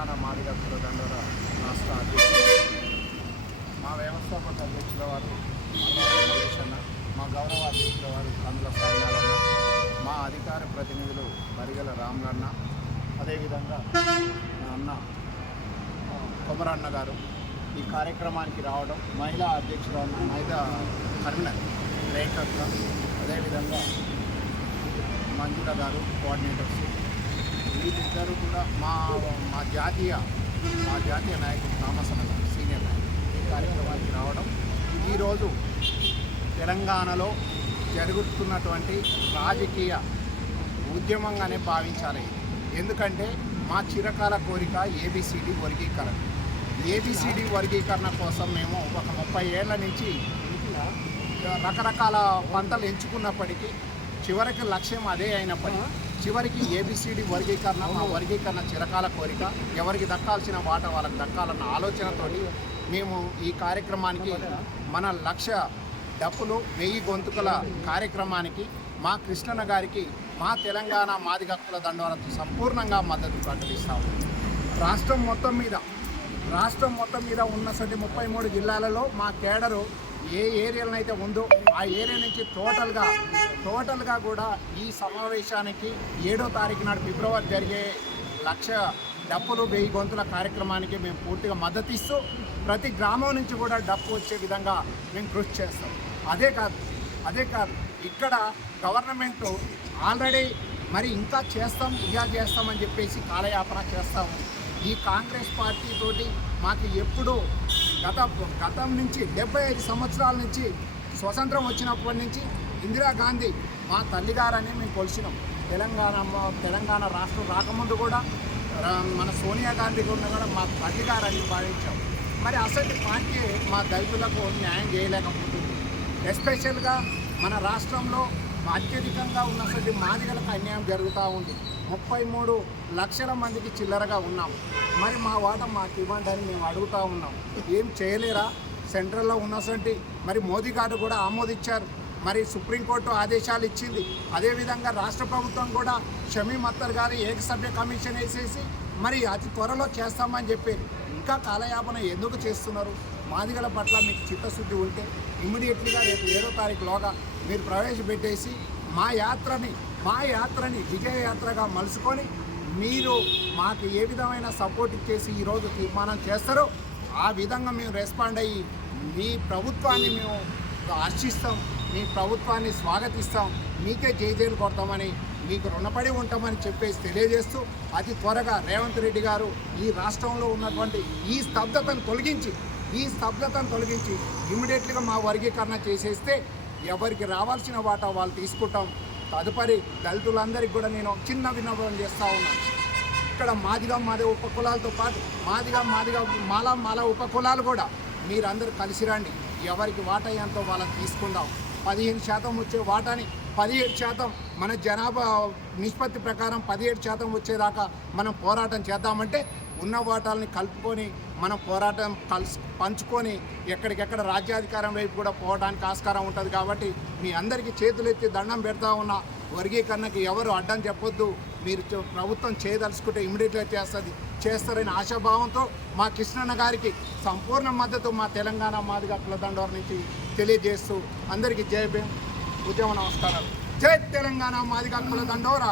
తెలంగాణ మాదిగ కుల దండోర రాష్ట్ర అధ్యక్షులు, మా వ్యవస్థాపక అధ్యక్షుల వారు మల్లారెడ్డి, మా గౌరవ అధ్యక్షుల వారు కందుల సాయినారాయణ, మా అధికార ప్రతినిధులు బరిగల రాములన్న, అదేవిధంగా నా అన్న కొమరన్న గారు ఈ కార్యక్రమానికి రావడం, మహిళా అధ్యక్షురాలు మహిళా కన్వీనర్ రేఖక్క, అదేవిధంగా మంజుల గారు కోఆర్డినేటర్స్, వీళ్ళిద్దరూ కూడా మా జాతీయ నాయకుడు థామసన్న గారు సీనియర్ నాయకుడు ఈ కార్యక్రమానికి రావడం ఈరోజు తెలంగాణలో జరుగుతున్నటువంటి రాజకీయ ఉద్యమంగానే భావించాలి. ఎందుకంటే మా చిరకాల కోరిక ఏబిసిడి వర్గీకరణ. ఏబిసిడి వర్గీకరణ కోసం మేము ఒక 30 ఏళ్ల నుంచి రకరకాల పంటలు ఎంచుకున్నప్పటికీ చివరికి లక్ష్యం అదే అయినప్పటికీ చివరికి ఏబిసిడి వర్గీకరణ మా వర్గీకరణ చిరకాల కోరిక. ఎవరికి దక్కాల్సిన వాటా వాళ్ళకి దక్కాలన్న ఆలోచనతోటి మేము ఈ కార్యక్రమానికి మన లక్ష్య డప్పులు 1000 గొంతుకల కార్యక్రమానికి మా కృష్ణన్న గారికి మా తెలంగాణ మాదిగ కుల దండోరతో సంపూర్ణంగా మద్దతు ప్రకటిస్తాము. రాష్ట్రం మొత్తం మీద ఉన్న 33 జిల్లాలలో మా కేడరు ఏ ఏరియాలనైతే ఉందో ఆ ఏరియా నుంచి టోటల్గా కూడా ఈ సమావేశానికి 7వ తారీఖు నాడు ఫిబ్రవరి జరిగే లక్ష డప్పులు 1000 గొంతుల కార్యక్రమానికి మేము పూర్తిగా మద్దతు ఇస్తూ ప్రతి గ్రామం నుంచి కూడా డప్పు వచ్చే విధంగా మేము కృషి చేస్తాం. అదే కాదు ఇక్కడ గవర్నమెంట్ ఆల్రెడీ మరి ఇంకా చేస్తామని చెప్పేసి కాలయాపన చేస్తాము. ఈ కాంగ్రెస్ పార్టీ తోటి మాకు ఎప్పుడు గతం నుంచి 75 సంవత్సరాల నుంచి స్వతంత్రం వచ్చినప్పటి నుంచి ఇందిరాగాంధీ మా తల్లిగారని మేము కొలిసినాం. తెలంగాణ రాష్ట్రం రాకముందు కూడా మన సోనియా గాంధీ కూడా మా తల్లిగారని భావించాం. మరి అసలు పార్టీ మా దళితులకు న్యాయం చేయలేకపోతుంది. ఎస్పెషల్గా మన రాష్ట్రంలో అత్యధికంగా ఉన్నటువంటి మాదిగలకు అన్యాయం జరుగుతూ ఉంది. 33 లక్షల మందికి చిల్లరగా ఉన్నాం. మరి మా వాట మాకు ఇవ్వండి అని మేము అడుగుతూ ఉన్నాం. ఏం చేయలేరా? సెంట్రల్లో ఉన్నటువంటి మరి మోదీ గారు కూడా ఆమోదించారు. మరి సుప్రీంకోర్టు ఆదేశాలు ఇచ్చింది. అదేవిధంగా రాష్ట్ర ప్రభుత్వం కూడా షమీమ్ అఖ్తర్ గారు ఏకసభ్య కమిషన్ వేసేసి మరి అతి త్వరలో చేస్తామని చెప్పారు. ఇంకా కాలయాపన ఎందుకు చేస్తున్నారు? మాదిగల పట్ల మీకు చిత్తశుద్ధి ఉంటే ఇమ్మీడియట్లీగా రేపు 7వ తారీఖులోగా మీరు ప్రవేశపెట్టేసి మా యాత్రని విజయయాత్రగా మలుచుకొని మీరు మాకు ఏ విధమైన సపోర్ట్ ఇచ్చేసి ఈరోజు తీర్మానం చేస్తారో ఆ విధంగా మేము రెస్పాండ్ అయ్యి మీ ప్రభుత్వాన్ని మేము హర్షిస్తాం, మీ ప్రభుత్వాన్ని స్వాగతిస్తాం, మీకే జైలు కొడతామని మీకు రుణపడి ఉంటామని చెప్పేసి తెలియజేస్తూ అతి త్వరగా రేవంత్ రెడ్డి గారు ఈ రాష్ట్రంలో ఉన్నటువంటి ఈ స్తబ్దతను తొలగించి ఇమ్మీడియట్లీగా మా వర్గీకరణ చేసేస్తే ఎవరికి రావాల్సిన వాటా వాళ్ళు తీసుకుంటాం. తదుపరి దళితులందరికీ కూడా నేను చిన్న విన్నపం చేస్తూ ఉన్నాను. ఇక్కడ మాదిగ ఉపకులాలతో పాటు మాల ఉపకులాలు కూడా మీరందరూ కలిసి రండి. ఎవరికి వాటా ఎంతో వాళ్ళకి తీసుకుందాం. 15% వచ్చే వాటాని 17% మన జనాభా నిష్పత్తి ప్రకారం 17% వచ్చేదాకా మనం పోరాటం చేద్దామంటే ఉన్న వాటాలని కలుపుకొని మనం పోరాటం పంచుకొని ఎక్కడికెక్కడ రాజ్యాధికారం వైపు కూడా పోవడానికి ఆస్కారం ఉంటుంది. కాబట్టి మీ అందరికీ చేతులెత్తి దండం పెడతా ఉన్న వర్గీకరణకి ఎవరు అడ్డం చెప్పొద్దు. మీరు ప్రభుత్వం చేయదలుచుకుంటే ఇమ్మీడియట్గా చేస్తారని ఆశాభావంతో మా కృష్ణన్న గారికి సంపూర్ణ మద్దతు మా తెలంగాణ మాదిగ కుల దండోర నుంచి తెలియజేస్తూ అందరికీ జై భీమ్, ఉద్యమ నమస్కారాలు. జై తెలంగాణ మాదిగ కుల దండోర.